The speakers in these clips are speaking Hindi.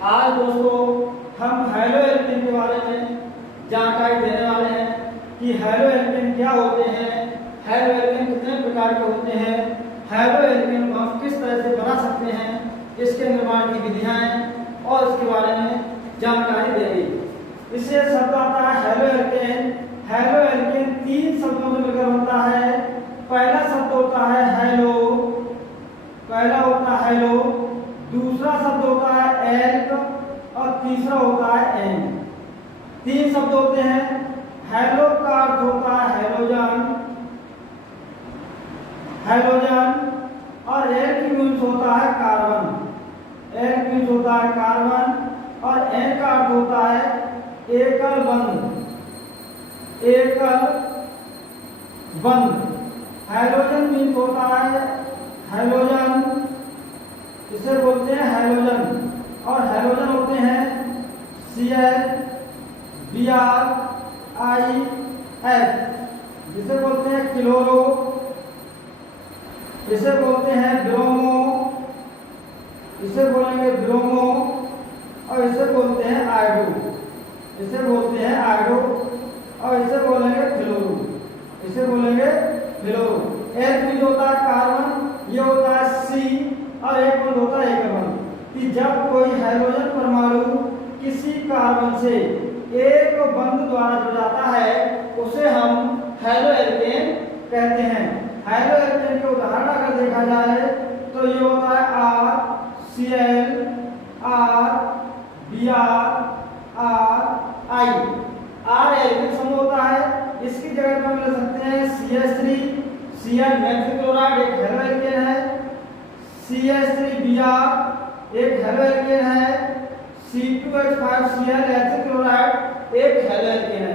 आज दोस्तों हम हैलो एल्केन के बारे में जानकारी देने वाले हैं कि हैलो एल्केन क्या होते हैं, हैलो एल्केन कितने प्रकार के होते हैं, हैलो एल्केन को हम किस तरह से बना सकते हैं, इसके निर्माण की विधियां और इसके बारे में जानकारी देंगे। इससे शब्द आता है हैलो एल्केन। हैलो एल्केन 3 शब्दों से मिलकर बनता है। पहला शब्द होता है हैलो, पहला होता है हैलो, दूसरा शब्द होता है एल्क और तीसरा होता है एन। 3 शब्द होते हैं। हैलो का अर्थ होता है हैलोजन, हैलोजन, और एल्क मीन्स होता है कार्बन, एल्क मीन्स होता है कार्बन, और एन का अर्थ होता है एकल बंध, एकल बंध। हैलोजन मीन्स होता है हैलोजन, इसे बोलते हैं हैलोजन, और हैलोजन होते हैं Cl Br I F, जिसे बोलते हैं क्लोरो, इसे बोलते हैं ब्रोमो, इसे बोलेंगे ब्रोमो, और इसे बोलते हैं आयोडो, इसे बोलते हैं आयोडो, और इसे बोलेंगे फ्लोरो, इसे बोलेंगे फ्लोरो। एल भी होता है कार्बन, ये होता है C, और एक बंध होता है एकल बंध। कि जब कोई हाइड्रोजन परमाणु किसी कार्बन से एक बंध द्वारा जुड़ जाता है उसे हम हैलो एल्केन कहते हैं। हैलो एल्केन के उदाहरण अगर देखा जाए तो ये होता है RCl, RBr, RI। R alkane समूह होता है, इसकी जगह पर हम ले सकते हैं CH3, Cl मैग्नीशियम क्लोराइड एक हैलो एल्केन है, CH3Br एक हैलो एल्केन है, C2H5Cl एसिड क्लोराइड एक हैलो एल्केन है।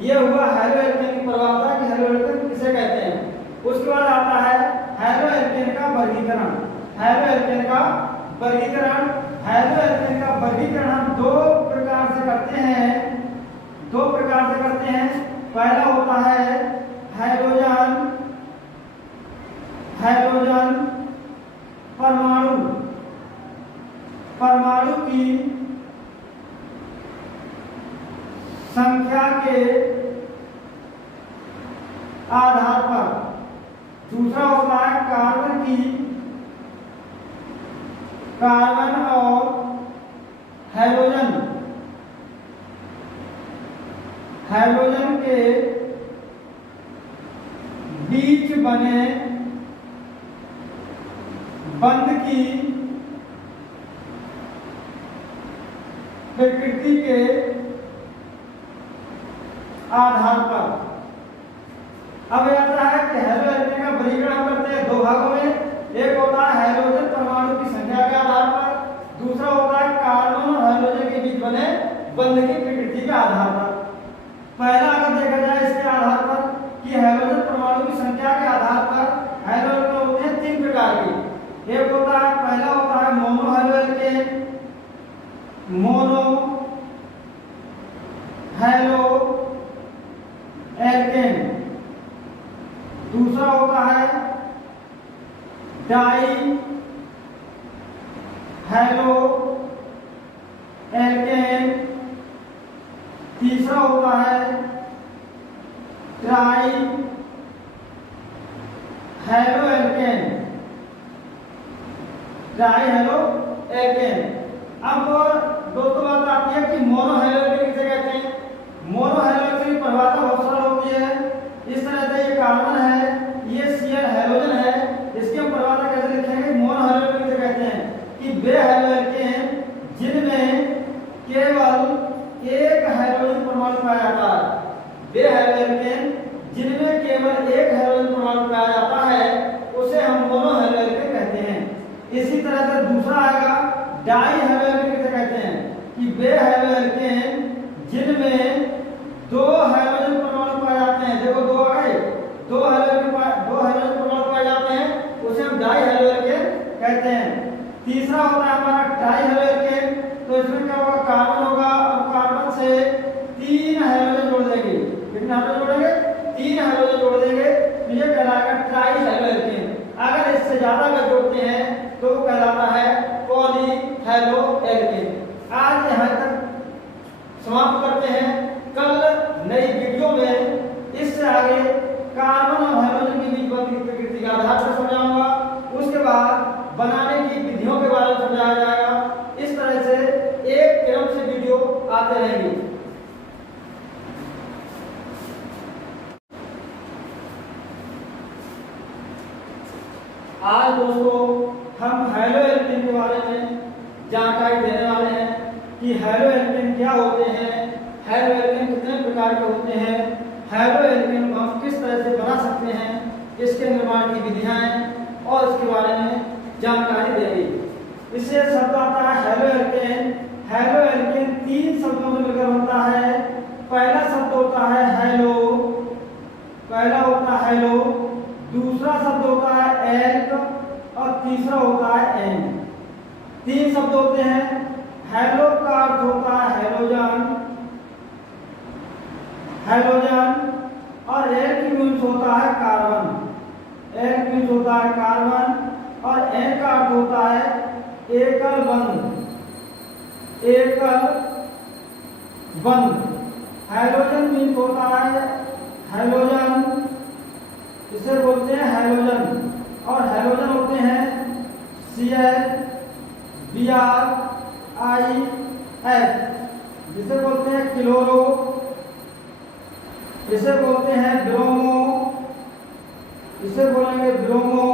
यह हुआ हैलो एल्केन की परिभाषा कि हैलो एल्केन किसे कहते हैं। उसके बाद आता है हैलो एल्केन का वर्गीकरण। हैलो एल्केन का वर्गीकरण, हैलो एल्केन का वर्गीकरण हम 2 प्रकार से करते हैं, 2 प्रकार से करते हैं। पहला होता है हैलोजन, हैलोजन परमाणु, परमाणु की संख्या के आधार पर। दूसरा होता है कार्बन की, कार्बन और हैलोजन, हैलोजन के बीच बने बंध की प्रकृति के आधार पर। अब आता है कि हैलो एल्केन का वर्गीकरण हम करते हैं 2 भागों में। एक होता है हैलोजन परमाणु की संख्या के आधार पर, दूसरा होता है कार्बन और हैलोजन के बीच बने बंध की प्रकृति के आधार पर। पहला अगर देखा जाए इसके आधार पर कि हैलोजन परमाणु की संख्या के आधार पर हैलोजन होते हैं 3 प्रकार के। एक होता है, पहला होता है mono halo alkane, mono halo alkane. दूसरा होता है डाई हैलो एल्केन। तीसरा होता है tri halo alkane, tri halo alkane. अब दोस्तों बात आती है कि मोनो हैलो एल्केन किसे कहते हैं। मोनो हैलो एल्केन की परिभाषा बहुत सरल होती है। इस तरह से ये कार्बन है, ये Cl हैलोजन है, इसकी हम परिभाषा कैसे लिखेंगे। मोनो हैलो एल्केन किसे कहते हैं कि वे हैलो एल्केन जिनमें केवल एक हैलोजन परमाणु पाया जाता है, वे हैलो एल्केन जिनमें केवल एक हैलोजन परमाणु पाया जाता है उसे हम मोनो हैलो एल्केन कहते हैं। इसी तरह से दूसरा आएगा डाई हैलो एल्केन किसे कहते हैं कि वे हैलो एल्केन जिनमें 2 हैलोजन परमाणु पाए जाते हैं। देखो 2 आ गए, 2 हैलोजन परमाणु पाए जाते हैं उसे हम डाई हैलो एल्केन कहते हैं। तीसरा होता है हमारा ट्राई हैलो एल्केन, तो इसमें क्या होगा, कार्बन होगा और कार्बन से 3 हैलोजन जोड़ देंगे। कितने हैलोजन जोड़ेंगे, 3 हैलोजन जोड़ देंगे, तो ये कहलाएगा ट्राई हैलो एल्केन। अगर इससे ज्यादा अगर जोड़ते हैं तो वो कहलाता है पॉली हैलो एल्केन। समाप्त करते हैं। कल नई वीडियो में इससे आगे कार्बन और हाइड्रोजन के बीच बंध की प्रकृति के आधार पर समझाऊंगा। उसके बाद बनाने की विधियों के बारे में समझाया जाएगा। इस तरह से एक क्रम से वीडियो आते रहेंगे। आज दोस्तों हम हैलोएल्केन के बारे में जानकारी देने वाले हैं कि हैलोएल्केन क्या होते हैं, हैलोएल्केन कितने प्रकार के होते हैं, हैलोएल्केन को हम किस तरह से बना सकते हैं, इसके निर्माण की विधियां और इसके बारे में जानकारी देंगे। इससे शब्द आता है हैलोएल्केन। हैलोएल्केन 3 शब्दों से मिलकर बनता है। पहला शब्द होता है हैलो, पहला होता है हैलो, दूसरा शब्द होता है एल्क और तीसरा होता है एन। 3 शब्द होते हैं। हैलो का अर्थ होता है हैलोजन, हैलोजन, और एल्क मीन्स होता है कार्बन, एल्क मीन्स होता है कार्बन, और एन का अर्थ होता है एकल बंध, एकल बंध। हैलोजन मीन्स होता है हैलोजन, इसे बोलते हैं हैलोजन, और हैलोजन होते हैं Cl, Br, I, F, जिसे बोलते हैं क्लोरो, इसे बोलते हैं ब्रोमो, इसे बोलेंगे ब्रोमो,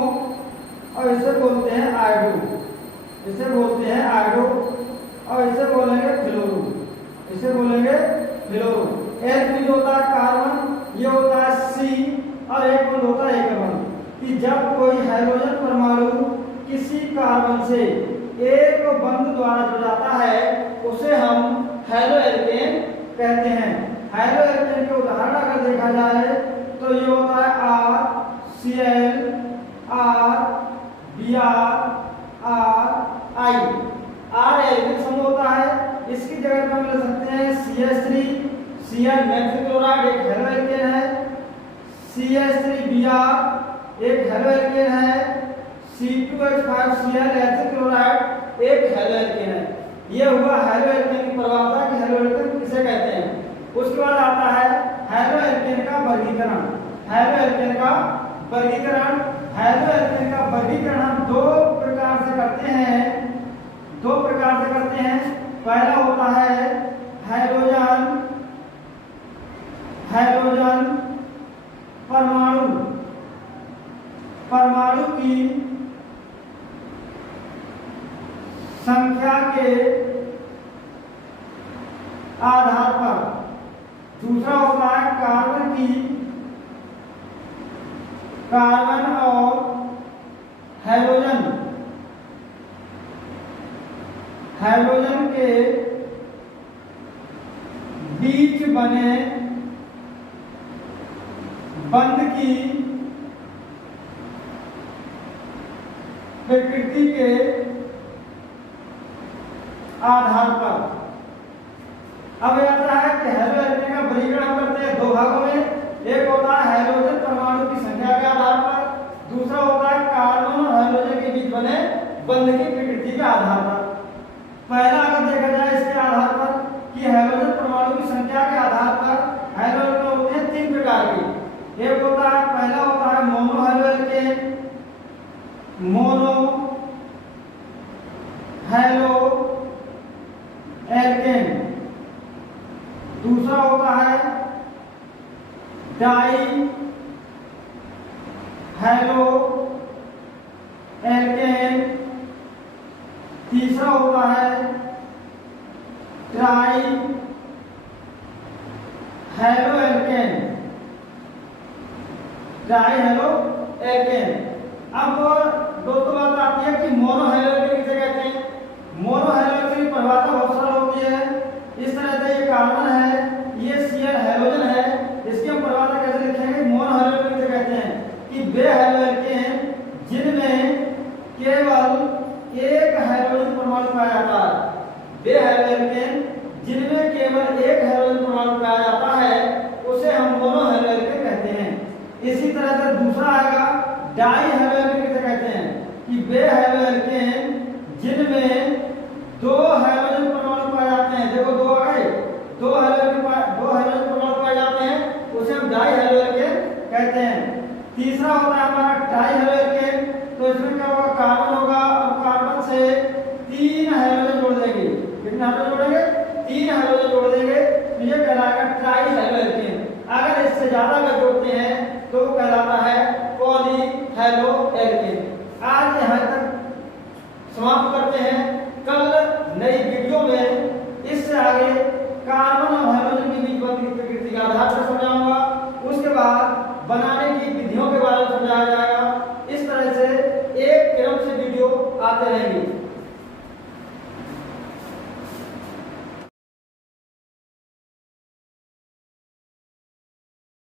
और इसे बोलते हैं आयोडो, इसे बोलते हैं आयोडो, और इसे बोलेंगे फ्लोरो, इसे बोलेंगे फ्लोरो। एक भी होता है कार्बन, ये होता है C, और एक बंध होता है एकल बंध। कि जब कोई हाइड्रोजन परमाणु किसी कार्बन से एक बंध द्वारा जुड़ जाता है उसे हम हैलोएल्केन कहते हैं। हैलोएल्केन के उदाहरण अगर देखा जाए तो ये होता है RCl, R, Br, R, I। R alkane समूह होता है, इसकी जगह पर हम ले सकते हैं CH3, Cl मैग्नीशियम क्लोराइड एक हैलोएल्केन है, CH3Br एक हैलोएल्केन है, C2H5Cl एसिड क्लोराइड एक हैलोएल्केन है। यह हुआ हैलोएल्केन की परिभाषा कि हैलोएल्केन किसे कहते हैं। उसके बाद आता है हैलोएल्केन का वर्गीकरण। हैलोएल्केन का वर्गीकरण, हैलोएल्केन का वर्गीकरण हम 2 प्रकार से करते हैं, 2 प्रकार से करते हैं। पहला होता है हैलोजन, हैलोजन परमाणु, परमाणु की संख्या के आधार पर। दूसरा होता है कार्बन की, कार्बन और हैलोजन, हैलोजन के बीच बने बंध की प्रकृति के आधार पर। अब आता है कि हैलोएल्केन का वर्गीकरण हम करते हैं 2 भागों में। एक होता है हैलोजन परमाणु की संख्या के आधार पर, दूसरा होता है कार्बन और हैलोजन के बीच बने बंध की प्रकृति के आधार पर। पहला अगर देखा जाए इसके आधार पर कि हैलोजन परमाणु की संख्या के आधार पर हैलोजन होते हैं 3 प्रकार के। एक होता है, पहला होता है मोनो हैलोएल्केन, मोनो हैलोएल्केन। दूसरा होता है डाई हैलोएल्केन। तीसरा होता है ट्राई हैलोएल्केन, ट्राई हैलोएल्केन। अब दोस्तों बात आती है कि मोनो हैलोएल्केन किसे कहते हैं। मोनो हैलोएल्केन की परिभाषा बहुत सरल होती है। इस तरह से ये कार्बन है, ये Cl हैलोजन है, इसकी हम परिभाषा कैसे लिखेंगे। मोनो हैलोएल्केन किसे कहते हैं कि वे हैलोएल्केन जिनमें केवल एक हैलोजन परमाणु पाया जाता है, वे हैलोएल्केन जिनमें केवल एक हैलोजन परमाणु पाया जाता है उसे हम मोनो हैलोएल्केन कहते हैं। इसी तरह से दूसरा आएगा डाई हैलोएल्केन किसे कहते हैं कि वे हैलोएल्केन जिनमें 2 हैलोजन परमाणु पाए जाते हैं। देखो 2 आ गए, 2 कहते हैं। तीसरा होता है हमारा ट्राई हेलोजन, तो इसमें क्या होगा, कार्बन होगा और कार्बन से 3 हेलोजन जोड़ देंगे। कितने हेलोजन जोड़ेंगे, 3 हेलोजन जोड़ देंगे, तो ये कहलाएगा ट्राई हेलोजन। अगर इससे ज्यादा अगर जोड़ते हैं तो वो कहलाता है पॉली हेलोजन। आज यहाँ तक समाप्त करते हैं। कल नई वीडियो में इससे आगे कार्बन और हेलोजन के बीच बनती प्रकृति का आधार